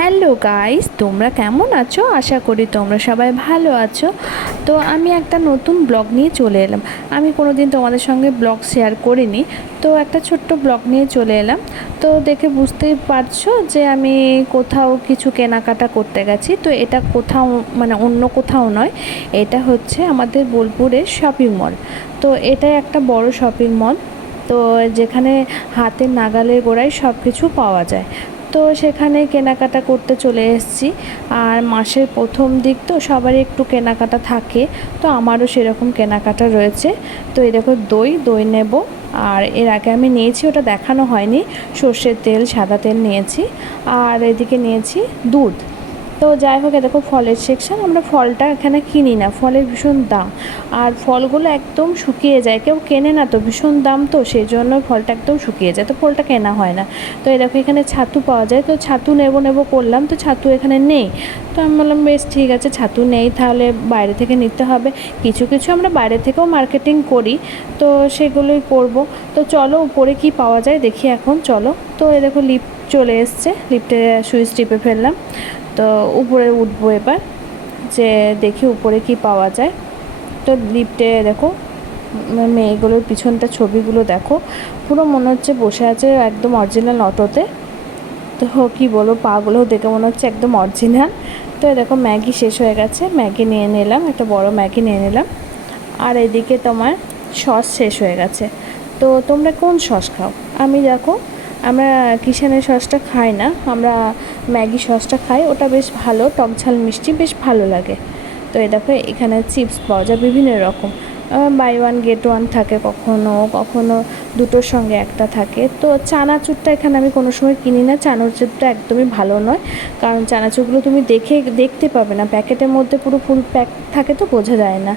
Hello guys, তোমরা কেমন আছো? আশা করি তোমরা সবাই ভালো আছো। তো আমি একটা নতুন ব্লগ নিয়ে চলে এলাম। আমি কোনো দিন তোমাদের সঙ্গে ব্লগ শেয়ার করিনি, তো একটা ছোট্ট ব্লগ নিয়ে চলে এলাম। তো দেখে বুঝতেই পারছো যে আমি কোথাও কিছু কেনাকাটা করতে গেছি। তো এটা কোথাও মানে অন্য কোথাও নয়, এটা হচ্ছে আমাদের বোলপুরের শপিং মল। তো এটাই একটা বড় শপিং মল, তো যেখানে হাতের নাগালের গোড়ায় সব কিছু পাওয়া যায়। তো সেখানে কেনাকাটা করতে চলে এসেছি। আর মাসের প্রথম দিক তো সবারই একটু কেনাকাটা থাকে, তো আমারও সেরকম কেনাকাটা রয়েছে। তো এই দেখো দই দই নেব। আর এর আগে আমি নিয়েছি, ওটা দেখানো হয়নি, সর্ষের তেল সাদা তেল নিয়েছি। আর এদিকে নিয়েছি দুধ। তো যাই হোক, দেখো ফলের সেকশন। আমরা ফলটা এখানে কিনি না, ফলের ভীষণ দাম। আর ফলগুলো একদম শুকিয়ে যায়, কেউ কেনে না, তো ভীষণ দাম, তো সেই জন্য ফলটা একদম শুকিয়ে যায়, তো ফলটা কেনা হয় না। তো এই দেখো এখানে ছাতু পাওয়া যায়, তো ছাতু নেব করলাম, তো ছাতু এখানে নেই। তো আমি বললাম বেশ ঠিক আছে, ছাতু নেই তাহলে বাইরে থেকে নিতে হবে। কিছু কিছু আমরা বাইরে থেকেও মার্কেটিং করি, তো সেগুলোই করব। তো চলো উপরে কি পাওয়া যায় দেখি এখন, চলো। তো এই দেখো লিফট চলে এসছে, লিফটে সুইচ টিপে ফেললাম। তো উপরে উঠবো এবার, যে দেখি উপরে কি পাওয়া যায়। তো লিফটে দেখো মেয়েগুলোর পিছনটা ছবিগুলো দেখো, পুরো মনে হচ্ছে বসে আছে একদম অরিজিনাল অটোতে। তো কী বলবো, পাগুলো দেখে মনে হচ্ছে একদম অরিজিনাল। তো দেখো ম্যাগি শেষ হয়ে গেছে, ম্যাগি নিয়ে নিলাম, একটা বড় ম্যাগি নিয়ে নিলাম। আর এদিকে তোমার সস শেষ হয়ে গেছে। তো তোমরা কোন সস খাও? আমি দেখো, আমরা কিষানের সসটা খাই না, আমরা ম্যাগি সসটা খাই, ওটা বেশ ভালো, টক ঝাল মিষ্টি, বেশ ভালো লাগে। তো এই দেখো এখানে চিপস পাওয়া যায় বিভিন্ন রকম, বাই ওয়ান গেট ওয়ান থাকে, কখনো কখনো দুটোর সঙ্গে একটা থাকে। তো চানাচুরটা এখানে আমি কোনো সময় কিনি না, চানাচুরটা একদমই ভালো নয়, কারণ চানাচুরগুলো তুমি দেখতে পাবে না, প্যাকেটের মধ্যে পুরো ফুল প্যাক থাকে, তো বোঝা যায় না।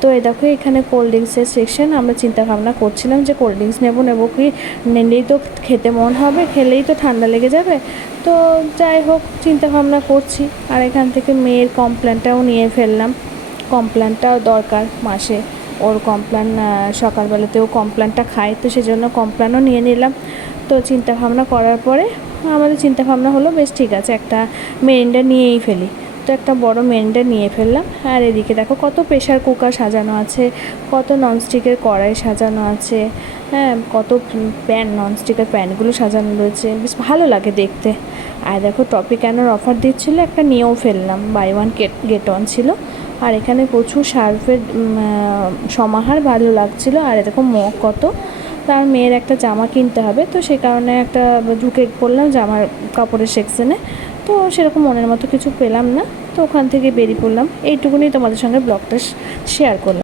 তো এই দেখো এখানে কোল্ড ড্রিঙ্কসের সেকশন। আমরা চিন্তা ভাবনা করছিলাম যে কোল্ড ড্রিঙ্কস নেবো কি, নিলেই তো খেতে মন হবে, খেলেই তো ঠান্ডা লেগে যাবে। তো যাই হোক চিন্তা ভাবনা করছি। আর এখান থেকে মেয়ের কমপ্ল্যানটাও নিয়ে ফেললাম, কমপ্ল্যানটাও দরকার মাসে, ওর কমপ্ল্যান সকালবেলাতেও কমপ্ল্যানটা খায়, তো সেজন্য কমপ্ল্যানও নিয়ে নিলাম। তো চিন্তা ভাবনা করার পরে আমাদের চিন্তা ভাবনা হলো বেশ ঠিক আছে, একটা মেরিন্ডা নিয়েই ফেলি। তো একটা বড় মেরিন্ডা নিয়ে ফেললাম। আর এদিকে দেখো কত প্রেশার কুকার সাজানো আছে, কত ননস্টিকের কড়াই সাজানো আছে, হ্যাঁ কত প্যান, ননস্টিকের প্যানগুলো সাজানো রয়েছে, বেশ ভালো লাগে দেখতে। আর দেখো টপিক্যানোর অফার দিচ্ছিলো, একটা নিয়েও ফেললাম, বাই ওয়ান গেট ওয়ান ছিল। আর এখানে প্রচুর সার্ফের সমাহার, ভালো লাগছিলো। আর দেখো মগ কত, তার মেয়ের একটা জামা কিনতে হবে, তো সেই কারণে একটা ঢুকে পড়লাম জামার কাপড়ের সেকশনে। তো সেরকম মনের মতো কিছু পেলাম না, তো ওখান থেকে বেরিয়ে পড়লাম। এইটুকুনি তোমাদের সঙ্গে ব্লগটা শেয়ার করলাম।